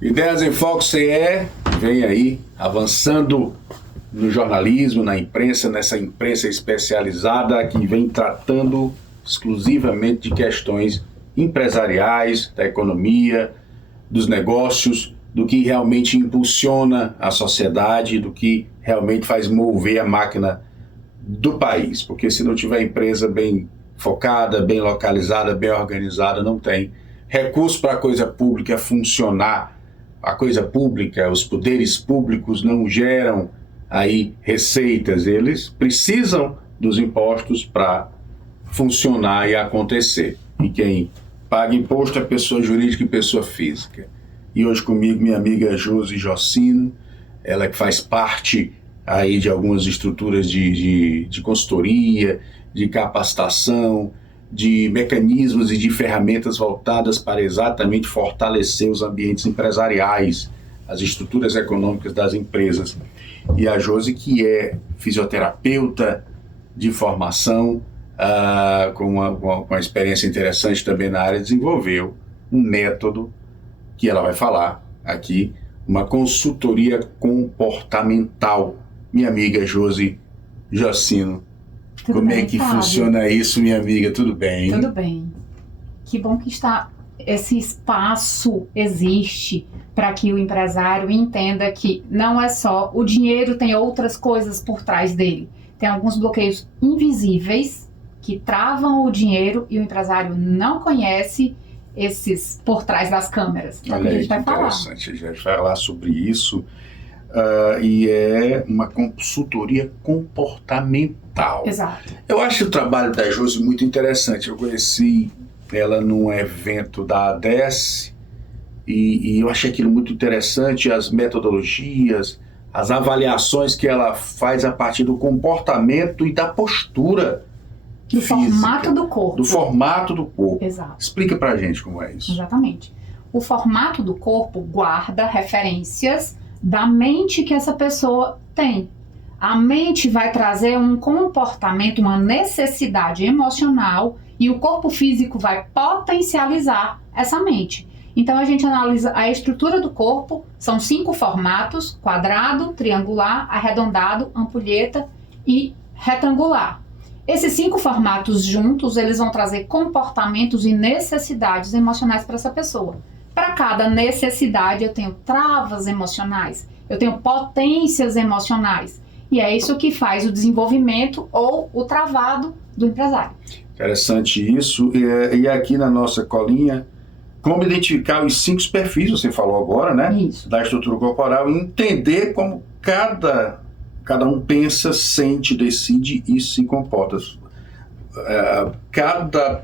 Ideias em Foco CE vem aí avançando no jornalismo, na imprensa, nessa imprensa especializada que vem tratando exclusivamente de questões empresariais, da economia, dos negócios, do que realmente impulsiona a sociedade, do que realmente faz mover a máquina do país. Porque se não tiver empresa bem focada, bem localizada, bem organizada, não tem recurso para a coisa pública funcionar. A coisa pública, os poderes públicos não geram aí receitas, eles precisam dos impostos para funcionar e acontecer. E quem paga imposto é pessoa jurídica e pessoa física. E hoje comigo minha amiga Josi Jocino, ela que faz parte aí de algumas estruturas de consultoria, de capacitação, de mecanismos e de ferramentas voltadas para exatamente fortalecer os ambientes empresariais, as estruturas econômicas das empresas. E a Josi, que é fisioterapeuta de formação, com uma experiência interessante também na área, desenvolveu um método que ela vai falar aqui, uma consultoria comportamental. Minha amiga Josi Jocino, como é que funciona isso, minha amiga? Tudo bem? Tudo bem. Que bom que esse espaço existe para que o empresário entenda que não é só o dinheiro, tem outras coisas por trás dele. Tem alguns bloqueios invisíveis que travam o dinheiro e o empresário não conhece esses por trás das câmeras. Olha aí, que interessante. A gente vai falar sobre isso. E é uma consultoria comportamental. Exato. Eu acho o trabalho da Josi muito interessante. Eu conheci ela num evento da ADES e eu achei aquilo muito interessante, as metodologias, as avaliações que ela faz a partir do comportamento e da postura do física, formato do corpo. Do formato do corpo. Exato. Explica pra gente como é isso. Exatamente. O formato do corpo guarda referências da mente que essa pessoa tem. A mente vai trazer um comportamento, uma necessidade emocional e o corpo físico vai potencializar essa mente. Então a gente analisa a estrutura do corpo, são 5 formatos: quadrado, triangular, arredondado, ampulheta e retangular. Esses 5 formatos juntos, eles vão trazer comportamentos e necessidades emocionais para essa pessoa. Para cada necessidade eu tenho travas emocionais, eu tenho potências emocionais. E é isso que faz o desenvolvimento ou o travado do empresário. Interessante isso. E aqui na nossa colinha, como identificar os 5 perfis, você falou agora, né? Isso. Da estrutura corporal, e entender como cada um pensa, sente, decide e se comporta. Cada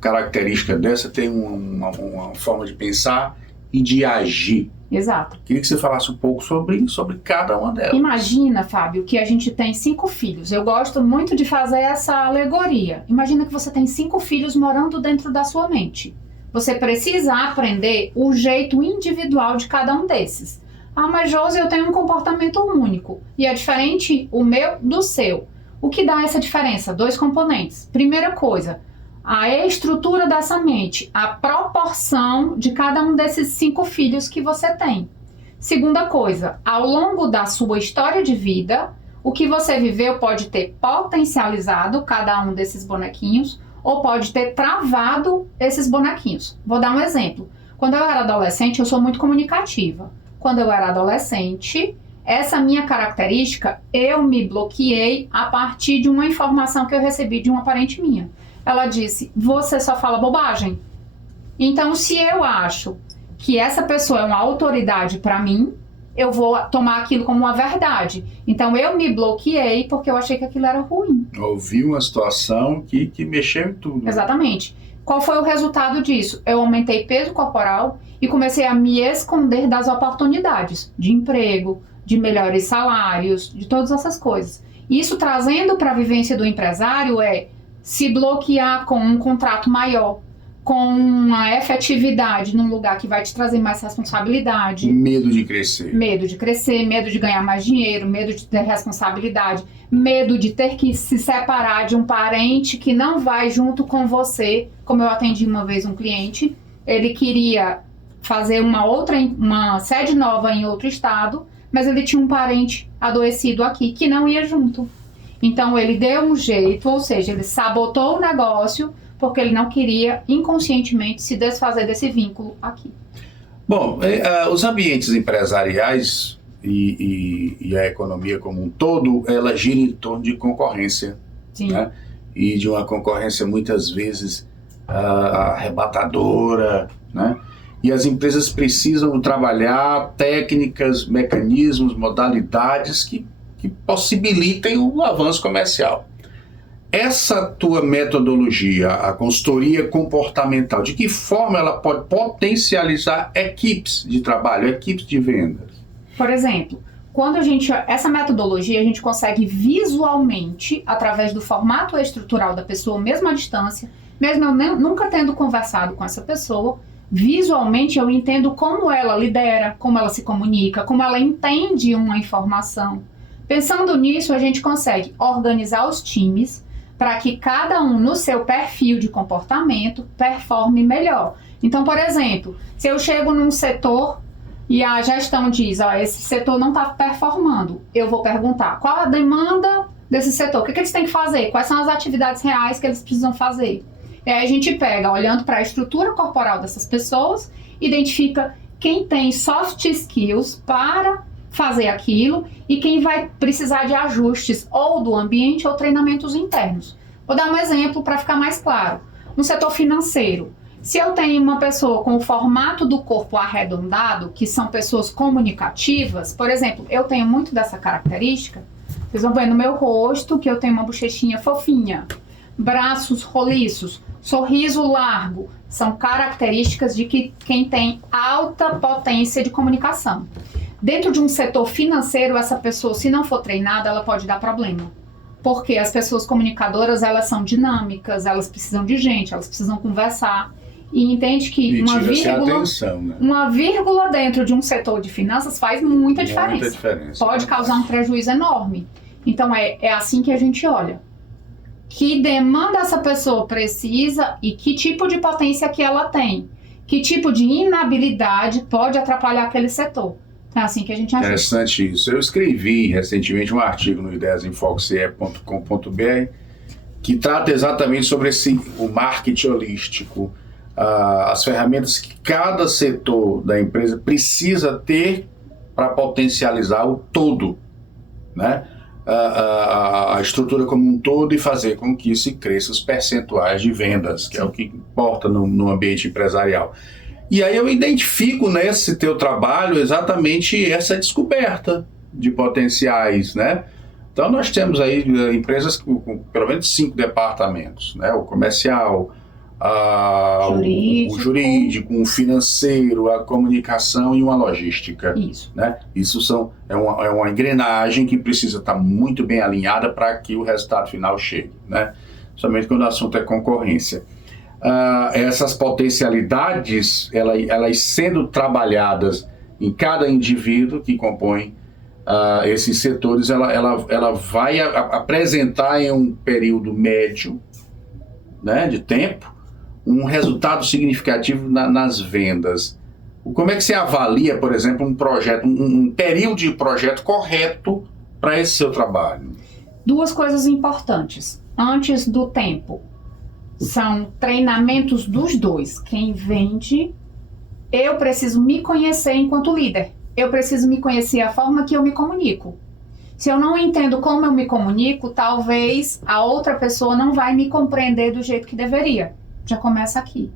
característica dessa tem uma forma de pensar e de agir. Exato. Queria que você falasse um pouco sobre cada uma delas. Imagina, Fábio, que a gente tem 5 filhos. Eu gosto muito de fazer essa alegoria. Imagina que você tem 5 filhos morando dentro da sua mente. Você precisa aprender o jeito individual de cada um desses. Ah, mas Josi, eu tenho um comportamento único e é diferente o meu do seu. O que dá essa diferença? 2 componentes. Primeira coisa, a estrutura dessa mente, a proporção de cada um desses 5 filhos que você tem. Segunda coisa, ao longo da sua história de vida, o que você viveu pode ter potencializado cada um desses bonequinhos ou pode ter travado esses bonequinhos. Vou dar um exemplo. Quando eu era adolescente, eu sou muito comunicativa. Quando eu era adolescente, essa minha característica, eu me bloqueei a partir de uma informação que eu recebi de uma parente minha. Ela disse: você só fala bobagem. Então, se eu acho que essa pessoa é uma autoridade para mim, eu vou tomar aquilo como uma verdade. Então, eu me bloqueei porque eu achei que aquilo era ruim. Ouvi uma situação que mexeu em tudo. Exatamente. Qual foi o resultado disso? Eu aumentei peso corporal e comecei a me esconder das oportunidades de emprego, de melhores salários, de todas essas coisas. Isso trazendo para a vivência do empresário se bloquear com um contrato maior, com uma efetividade num lugar que vai te trazer mais responsabilidade. Medo de crescer. Medo de crescer, medo de ganhar mais dinheiro, medo de ter responsabilidade, medo de ter que se separar de um parente que não vai junto com você. Como eu atendi uma vez um cliente, ele queria fazer uma sede nova em outro estado, mas ele tinha um parente adoecido aqui que não ia junto. Então ele deu um jeito, ou seja, ele sabotou o negócio porque ele não queria inconscientemente se desfazer desse vínculo aqui. Bom, os ambientes empresariais e a economia como um todo, ela gira em torno de concorrência. Sim. Né? E de uma concorrência muitas vezes arrebatadora, né? E as empresas precisam trabalhar técnicas, mecanismos, modalidades que possibilitem o avanço comercial. Essa tua metodologia, a consultoria comportamental, de que forma ela pode potencializar equipes de trabalho, equipes de vendas? Por exemplo, essa metodologia a gente consegue visualmente, através do formato estrutural da pessoa, mesmo à distância, mesmo eu nunca tendo conversado com essa pessoa, visualmente eu entendo como ela lidera, como ela se comunica, como ela entende uma informação. Pensando nisso, a gente consegue organizar os times para que cada um, no seu perfil de comportamento, performe melhor. Então, por exemplo, se eu chego num setor e a gestão diz, esse setor não está performando, eu vou perguntar qual a demanda desse setor, o que eles têm que fazer, quais são as atividades reais que eles precisam fazer. E aí a gente pega, olhando para a estrutura corporal dessas pessoas, identifica quem tem soft skills para fazer aquilo e quem vai precisar de ajustes ou do ambiente ou treinamentos internos. Vou dar um exemplo para ficar mais claro. No setor financeiro, se eu tenho uma pessoa com o formato do corpo arredondado, que são pessoas comunicativas, por exemplo, eu tenho muito dessa característica, vocês vão ver no meu rosto que eu tenho uma bochechinha fofinha, braços roliços, sorriso largo, são características de quem tem alta potência de comunicação. Dentro de um setor financeiro, essa pessoa, se não for treinada, ela pode dar problema. Porque as pessoas comunicadoras, elas são dinâmicas, elas precisam de gente, elas precisam conversar. E entende que uma vírgula dentro de um setor de finanças faz muita diferença. Pode causar um prejuízo enorme. Então, é assim que a gente olha. Que demanda essa pessoa precisa e que tipo de potência que ela tem. Que tipo de inabilidade pode atrapalhar aquele setor. É assim que a gente ajuda. Interessante isso. Eu escrevi recentemente um artigo no ideiasemfoque.com.br que trata exatamente sobre o marketing holístico, as ferramentas que cada setor da empresa precisa ter para potencializar o todo, né? A estrutura como um todo e fazer com que se cresça os percentuais de vendas, que é o que importa no ambiente empresarial. E aí eu identifico nesse teu trabalho exatamente essa descoberta de potenciais, né? Então nós temos aí empresas com pelo menos 5 departamentos, né? O comercial, o jurídico, o financeiro, a comunicação e uma logística. Isso. Né? Isso é uma engrenagem que precisa estar muito bem alinhada para que o resultado final chegue, né? Somente quando o assunto é concorrência. Essas potencialidades, elas sendo trabalhadas em cada indivíduo que compõe esses setores, ela vai apresentar em um período médio, né, de tempo, um resultado significativo nas vendas. Como é que você avalia, por exemplo, um projeto, um período de projeto correto para esse seu trabalho? 2 coisas importantes. Antes do tempo, são treinamentos dos 2. Quem vende, eu preciso me conhecer enquanto líder. Eu preciso me conhecer a forma que eu me comunico. Se eu não entendo como eu me comunico, talvez a outra pessoa não vai me compreender do jeito que deveria. Já começa aqui.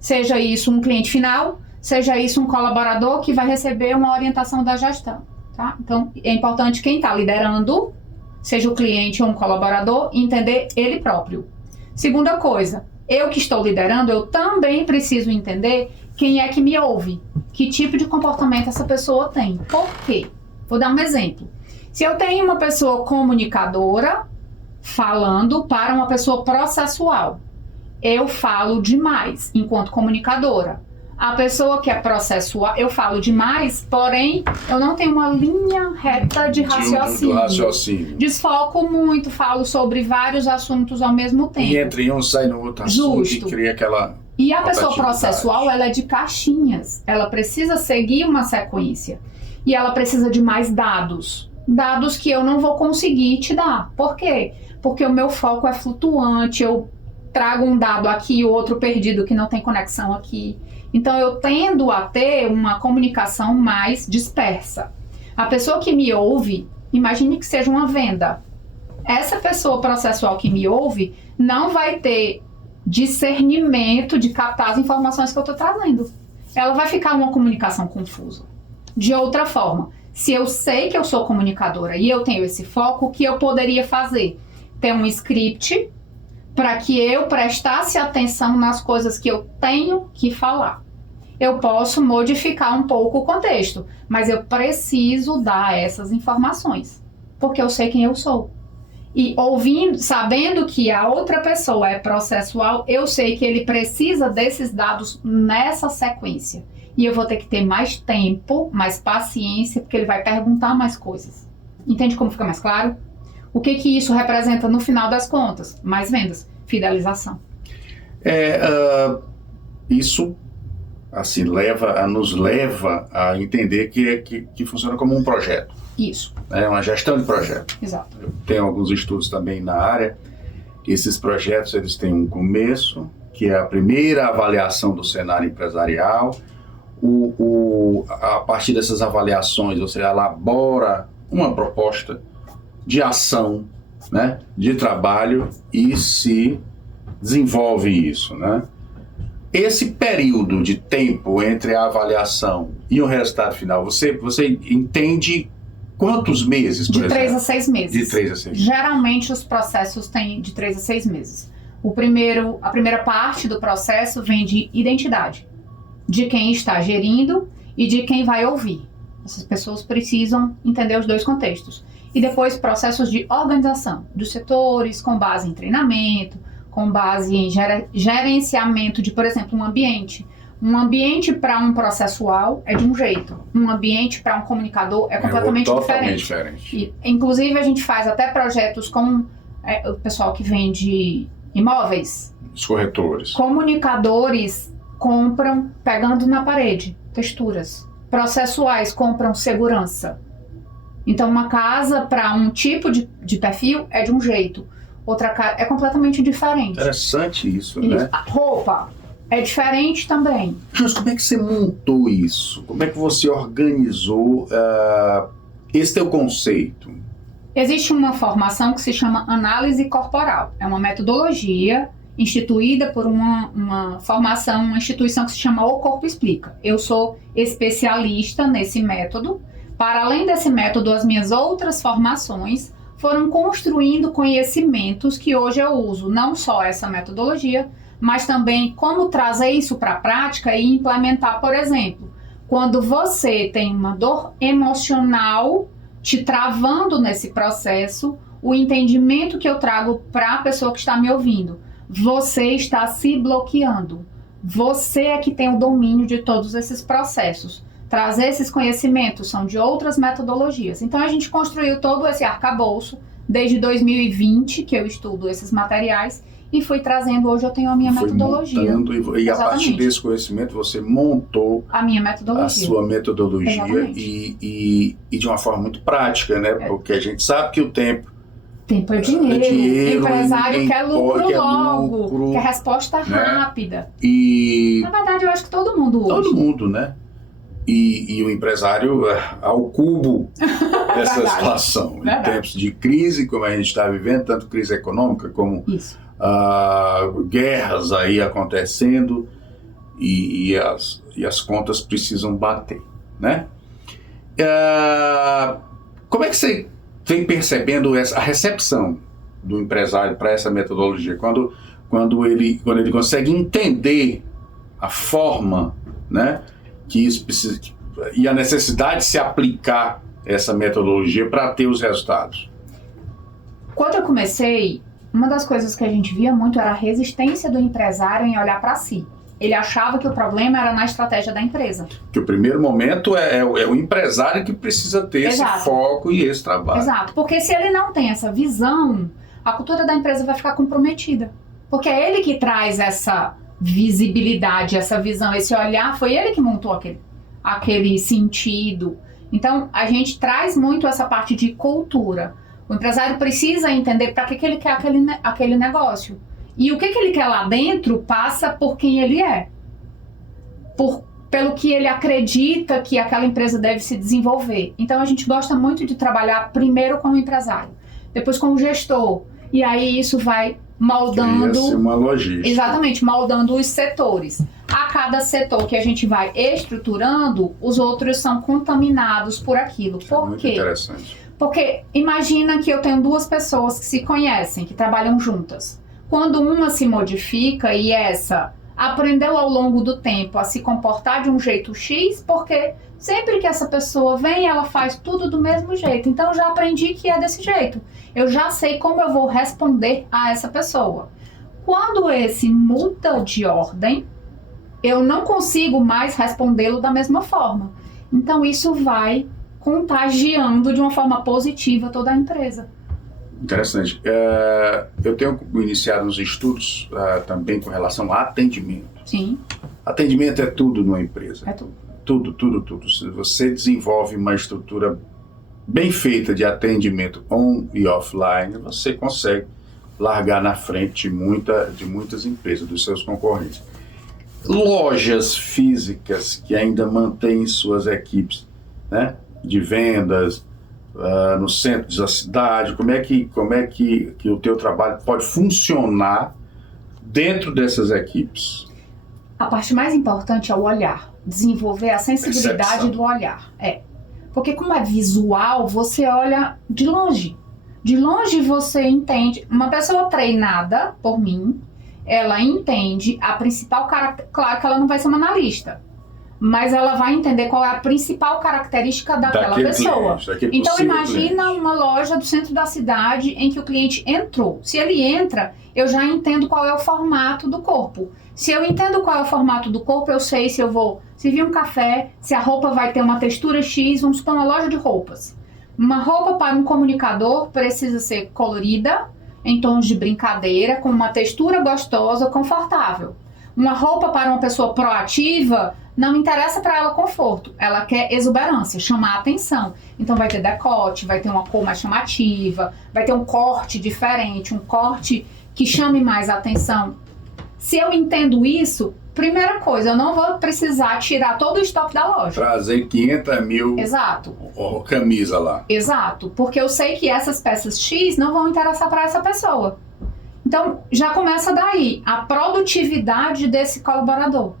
Seja isso um cliente final, seja isso um colaborador que vai receber uma orientação da gestão. Tá? Então, é importante quem está liderando, seja o cliente ou um colaborador, entender ele próprio. Segunda coisa, eu que estou liderando, eu também preciso entender quem é que me ouve, que tipo de comportamento essa pessoa tem. Por quê? Vou dar um exemplo. Se eu tenho uma pessoa comunicadora falando para uma pessoa processual, eu falo demais enquanto comunicadora. A pessoa que é processual, eu falo demais, porém eu não tenho uma linha reta de raciocínio. Desfoco muito, falo sobre vários assuntos ao mesmo tempo. E entre um sai no outro assunto e cria aquela E a pessoa Rotatividade. processual, ela é de caixinhas. Ela precisa seguir uma sequência. E ela precisa de mais dados. Dados que eu não vou conseguir te dar. Por quê? Porque o meu foco é flutuante, eu trago um dado aqui, outro perdido que não tem conexão aqui. Então eu tendo a ter uma comunicação mais dispersa. A pessoa que me ouve, imagine que seja uma venda. Essa pessoa processual que me ouve não vai ter discernimento de captar as informações que eu estou trazendo. Ela vai ficar uma comunicação confusa. De outra forma, se eu sei que eu sou comunicadora e eu tenho esse foco, o que eu poderia fazer? Ter um script para que eu prestasse atenção nas coisas que eu tenho que falar. Eu posso modificar um pouco o contexto, mas eu preciso dar essas informações, porque eu sei quem eu sou. E ouvindo, sabendo que a outra pessoa é processual, eu sei que ele precisa desses dados nessa sequência. E eu vou ter que ter mais tempo, mais paciência, porque ele vai perguntar mais coisas. Entende como fica mais claro? O que isso representa no final das contas? Mais vendas, fidelização. Isso assim, nos leva a entender que funciona como um projeto. Isso. É uma gestão de projeto. Exato. Eu tenho alguns estudos também na área. Esses projetos, eles têm um começo, que é a primeira avaliação do cenário empresarial. A partir dessas avaliações, você elabora uma proposta de ação, né, de trabalho e se desenvolve isso, né? Esse período de tempo entre a avaliação e o resultado final, você entende quantos meses, por exemplo? De 3 a 6 meses. De 3 a 6 meses. Geralmente os processos têm de 3 a 6 meses. A primeira parte do processo vem de identidade, de quem está gerindo e de quem vai ouvir. Essas pessoas precisam entender os dois contextos. E depois processos de organização dos setores, com base em treinamento, com base em gerenciamento de, por exemplo, um ambiente. Um ambiente para um processual é de um jeito. Um ambiente para um comunicador é completamente diferente. E, inclusive, a gente faz até projetos com o pessoal que vende imóveis. Os corretores. Comunicadores compram pegando na parede, texturas. Processuais compram segurança. Então, uma casa para um tipo de perfil é de um jeito. Outra casa é completamente diferente. Interessante isso, né? A roupa é diferente também. Mas como é que você montou isso? Como é que você organizou esse teu conceito? Existe uma formação que se chama análise corporal. É uma metodologia instituída por uma formação, uma instituição que se chama O Corpo Explica. Eu sou especialista nesse método. Para além desse método, as minhas outras formações foram construindo conhecimentos que hoje eu uso, não só essa metodologia, mas também como trazer isso para a prática e implementar, por exemplo, quando você tem uma dor emocional te travando nesse processo, o entendimento que eu trago para a pessoa que está me ouvindo, você está se bloqueando, você é que tem o domínio de todos esses processos. Trazer esses conhecimentos são de outras metodologias. Então a gente construiu todo esse arcabouço desde 2020 que eu estudo esses materiais e fui trazendo, hoje eu tenho a minha metodologia. E a partir desse conhecimento você montou a minha metodologia. A sua metodologia e de uma forma muito prática, né? Porque a gente sabe que o tempo é dinheiro. O empresário quer lucro logo, quer resposta rápida. E na verdade eu acho que todo mundo hoje. Todo mundo, né? E o empresário ao cubo dessa situação. Em tempos de crise, como a gente está vivendo, tanto crise econômica como guerras aí acontecendo e as contas precisam bater, né? Como é que você vem percebendo a recepção do empresário para essa metodologia? Quando ele consegue entender a forma, né? Que isso precisa, e a necessidade de se aplicar essa metodologia para ter os resultados. Quando eu comecei, uma das coisas que a gente via muito era a resistência do empresário em olhar para si. Ele achava que o problema era na estratégia da empresa. Que o primeiro momento é o empresário que precisa ter esse foco e esse trabalho. Exato, porque se ele não tem essa visão, a cultura da empresa vai ficar comprometida. Porque é ele que traz essa visibilidade, essa visão, esse olhar, foi ele que montou aquele sentido. Então, a gente traz muito essa parte de cultura. O empresário precisa entender para que ele quer aquele negócio. E o que ele quer lá dentro passa por quem ele é. Pelo que ele acredita que aquela empresa deve se desenvolver. Então, a gente gosta muito de trabalhar primeiro com o empresário, depois com o gestor. E aí isso vai moldando... Cria-se uma logística. Exatamente, moldando os setores. A cada setor que a gente vai estruturando, os outros são contaminados por aquilo. Por Muito quê? interessante. Porque imagina que eu tenho duas pessoas que se conhecem, que trabalham juntas. Quando uma se modifica e essa aprendeu ao longo do tempo a se comportar de um jeito X, porque sempre que essa pessoa vem, ela faz tudo do mesmo jeito. Então eu já aprendi que é desse jeito. Eu já sei como eu vou responder a essa pessoa. Quando esse muda de ordem, eu não consigo mais respondê-lo da mesma forma. Então isso vai contagiando de uma forma positiva toda a empresa. Interessante. Eu tenho iniciado uns estudos também com relação a atendimento. Sim. Atendimento é tudo numa empresa. É tudo. Tudo. Se você desenvolve uma estrutura bem feita de atendimento on e offline, você consegue largar na frente de muitas empresas, dos seus concorrentes. Lojas físicas que ainda mantêm suas equipes, né, de vendas, no centro da cidade, como é que o teu trabalho pode funcionar dentro dessas equipes? A parte mais importante é o olhar, desenvolver a sensibilidade Percepção. do olhar. Porque como é visual, você olha de longe. De longe você entende. Uma pessoa treinada por mim, ela entende a principal característica. Claro que ela não vai ser uma analista, mas ela vai entender qual é a principal característica daquela pessoa. Então imagina uma loja do centro da cidade em que o cliente entrou. Se ele entra, eu já entendo qual é o formato do corpo. Se eu entendo qual é o formato do corpo, eu sei se eu vou servir um café, se a roupa vai ter uma textura X, vamos supor uma loja de roupas. Uma roupa para um comunicador precisa ser colorida, em tons de brincadeira, com uma textura gostosa, confortável. Uma roupa para uma pessoa proativa não interessa para ela conforto, ela quer exuberância, chamar a atenção. Então vai ter decote, vai ter uma cor mais chamativa, vai ter um corte diferente, um corte que chame mais a atenção. Se eu entendo isso, primeira coisa, eu não vou precisar tirar todo o estoque da loja. Trazer 500 mil Exato. Camisa lá. Exato, porque eu sei que essas peças X não vão interessar para essa pessoa. Então, já começa daí, a produtividade desse colaborador.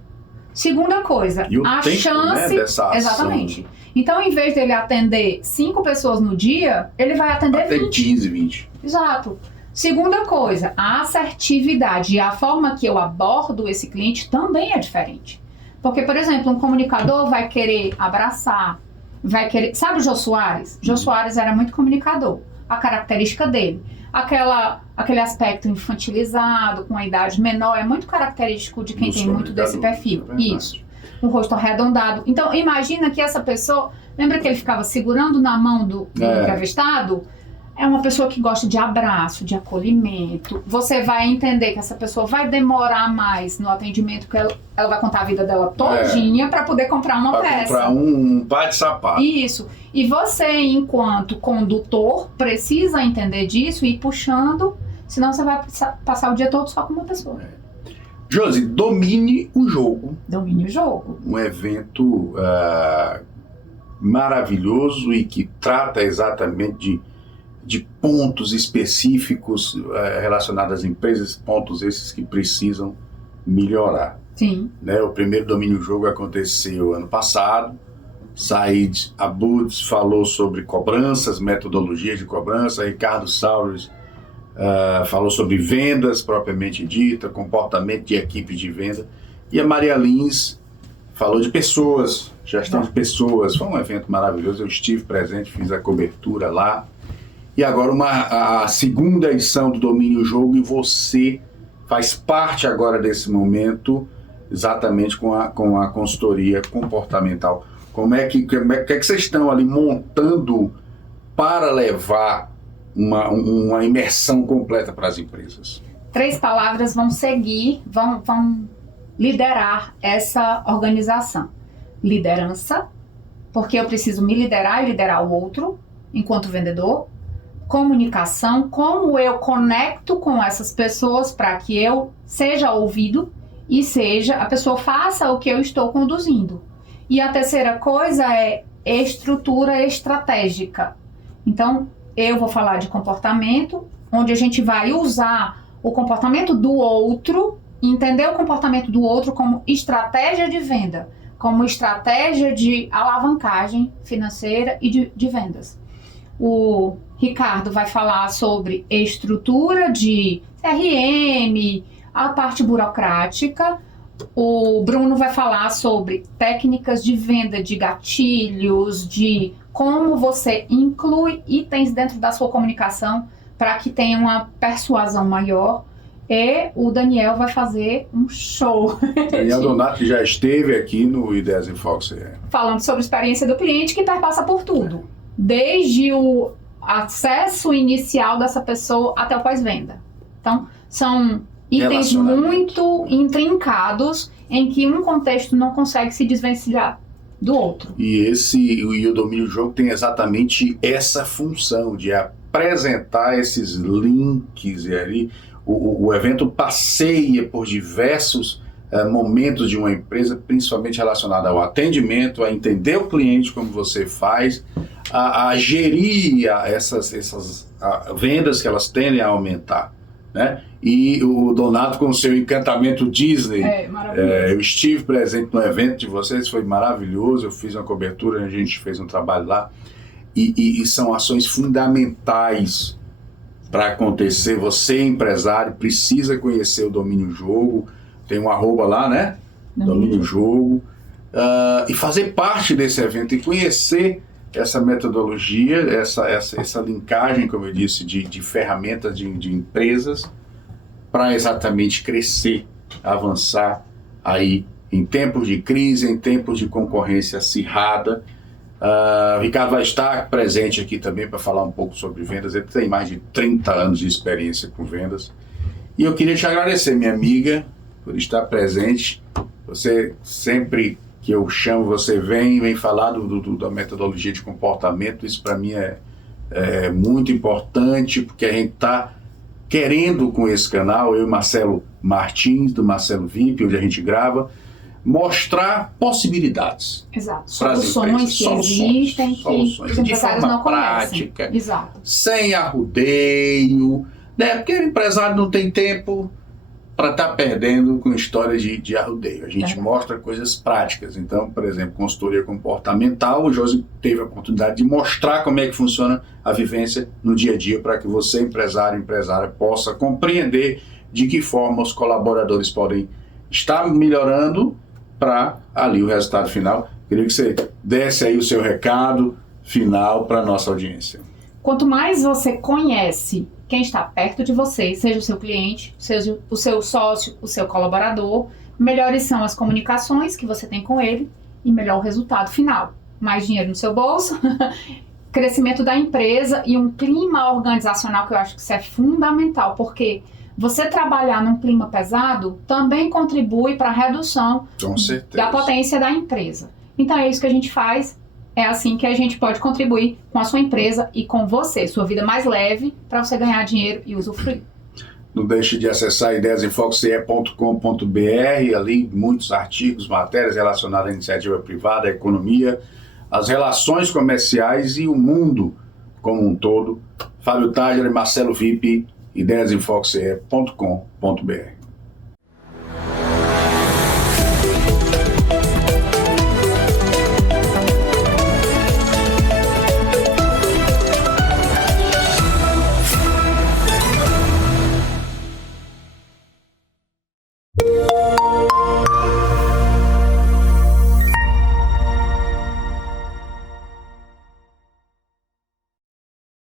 Segunda coisa, E o a tempo, chance... né, dessa ação. Exatamente. Então, em vez dele atender 5 pessoas no dia, ele vai atender Até 20. 15, 20. Exato. Segunda coisa, a assertividade e a forma que eu abordo esse cliente também é diferente. Porque, por exemplo, um comunicador vai querer abraçar, vai querer... Sabe o Jô Soares? Jô Soares era muito comunicador. A característica dele. Aquele aspecto infantilizado, com a idade menor, é muito característico de quem Dos tem muito desse perfil. comunicadores, é Isso. O rosto arredondado. Então, imagina que essa pessoa... Lembra que ele ficava segurando na mão do entrevistado? É uma pessoa que gosta de abraço, de acolhimento. Você vai entender que essa pessoa vai demorar mais no atendimento, porque ela vai contar a vida dela todinha para poder comprar uma peça. Para comprar um par de sapato. Isso. E você, enquanto condutor, precisa entender disso e ir puxando, senão você vai passar o dia todo só com uma pessoa. Josi, domine o jogo. Domine o jogo. Um evento maravilhoso e que trata exatamente de pontos específicos relacionados às empresas, pontos esses que precisam melhorar. Sim. Né? O primeiro Domínio Jogo aconteceu ano passado. Said Aboud falou sobre cobranças, metodologias de cobrança. Ricardo Saures falou sobre vendas propriamente dita, comportamento de equipe de venda. E a Maria Lins falou de pessoas, gestão de pessoas. Foi um evento maravilhoso. Eu estive presente, fiz a cobertura lá. E agora a segunda edição do Domínio Jogo, e você faz parte agora desse momento, exatamente com a consultoria comportamental. Como é que vocês estão ali montando para levar uma imersão completa para as empresas? 3 palavras vão seguir, vão liderar essa organização. Liderança, porque eu preciso me liderar e liderar o outro enquanto vendedor. Comunicação, como eu conecto com essas pessoas para que eu seja ouvido e a pessoa faça o que eu estou conduzindo. E a terceira coisa é estrutura estratégica. Então, eu vou falar de comportamento, onde a gente vai usar o comportamento do outro, entender o comportamento do outro como estratégia de venda, como estratégia de alavancagem financeira e de vendas. O Ricardo vai falar sobre estrutura de CRM, a parte burocrática. O Bruno vai falar sobre técnicas de venda, de gatilhos, de como você inclui itens dentro da sua comunicação para que tenha uma persuasão maior. E o Daniel vai fazer um show. Daniel Donato, que já esteve aqui no Ideias em Foco CE. Falando sobre a experiência do cliente, que perpassa por tudo. Desde o acesso inicial dessa pessoa até o pós-venda. Então, são itens muito intrincados em que um contexto não consegue se desvencilhar do outro. E o domínio do jogo tem exatamente essa função de apresentar esses links e ali o evento passeia por diversos momentos de uma empresa, principalmente relacionado ao atendimento, a entender o cliente como você faz, a gerir essas vendas que elas tendem a aumentar, né? E o Donato com o seu encantamento Disney, eu estive presente no evento de vocês, foi maravilhoso, eu fiz uma cobertura, a gente fez um trabalho lá, e são ações fundamentais para acontecer. Você, empresário, precisa conhecer o Domínio Jogo, tem um arroba lá, né? Domínio Jogo, e fazer parte desse evento e conhecer essa metodologia, essa linkagem, como eu disse, de ferramentas de empresas para exatamente crescer, avançar aí em tempos de crise, em tempos de concorrência acirrada. O Ricardo vai estar presente aqui também para falar um pouco sobre vendas. Ele tem mais de 30 anos de experiência com vendas. E eu queria te agradecer, minha amiga, por estar presente. Você, sempre que eu chamo, você vem falar da metodologia de comportamento. Isso para mim é muito importante, porque a gente está querendo, com esse canal, eu e Marcelo Martins, do Marcelo VIP, onde a gente grava, mostrar possibilidades. Exato. Soluções que existem, que os empresários não conhecem. Prática, exato. Sem arrudeio, né? Porque o empresário não tem tempo para estar perdendo com histórias de arrudeio. A gente mostra coisas práticas. Então, por exemplo, consultoria comportamental, o Josi teve a oportunidade de mostrar como é que funciona a vivência no dia a dia para que você, empresário, empresária, possa compreender de que forma os colaboradores podem estar melhorando para ali o resultado final. Queria que você desse aí o seu recado final para a nossa audiência. Quanto mais você conhece quem está perto de você, seja o seu cliente, seja o seu sócio, o seu colaborador, melhores são as comunicações que você tem com ele e melhor o resultado final. Mais dinheiro no seu bolso, crescimento da empresa e um clima organizacional, que eu acho que isso é fundamental, porque você trabalhar num clima pesado também contribui para a redução da potência da empresa. Então é isso que a gente faz, é assim que a gente pode contribuir com a sua empresa e com você, sua vida mais leve, para você ganhar dinheiro e usufruir. Não deixe de acessar ideiasemfococe.com.br, ali muitos artigos, matérias relacionadas à iniciativa privada, à economia, as relações comerciais e o mundo como um todo. Fábio Tagler e Marcelo VIP, ideiasemfococe.com.br.